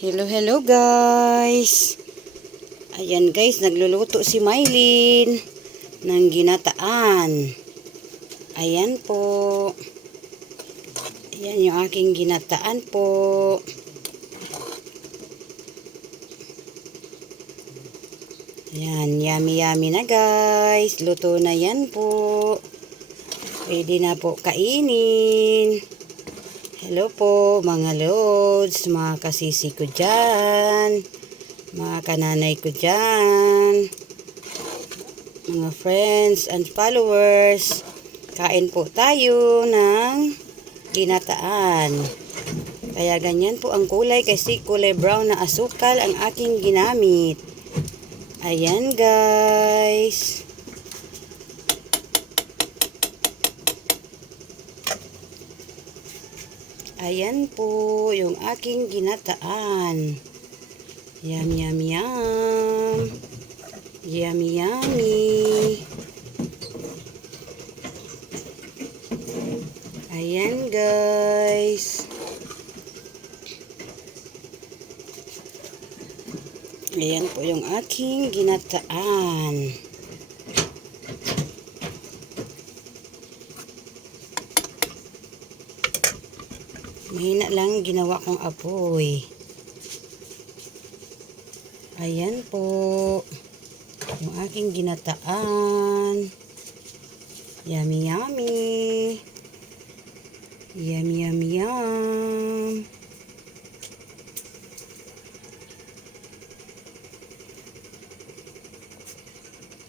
Hello, hello guys. Ayan guys, nagluluto si Mylene ng ginataan. Ayan po. Ayan yung aking ginataan po. Ayan, yummy yummy na guys. Luto na yan po. Pwede na po kainin. Hello po mga lods, mga kasisi ko dyan, mga kananay ko dyan, mga friends and followers. Kain po tayo ng ginataan. Kaya ganyan po ang kulay kasi kulay brown na asukal ang aking ginamit. Ayan guys. Ayan po yung aking ginataan. Yum, yum, yum. Yummy, yummy. Ayan guys. Ayan po yung aking ginataan. Mahina lang ginawa kong apoy. Ayan po. Yung aking ginataan. Yummy, yummy. Yummy, yummy, yum.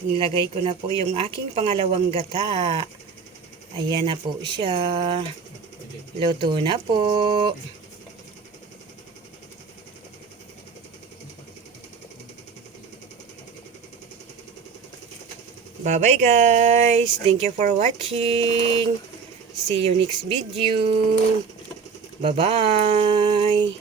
Nilagay ko na po yung aking pangalawang gata. Ayan na po siya. Luto na po. Bye-bye guys. Thank you for watching. See you next video. Bye-bye.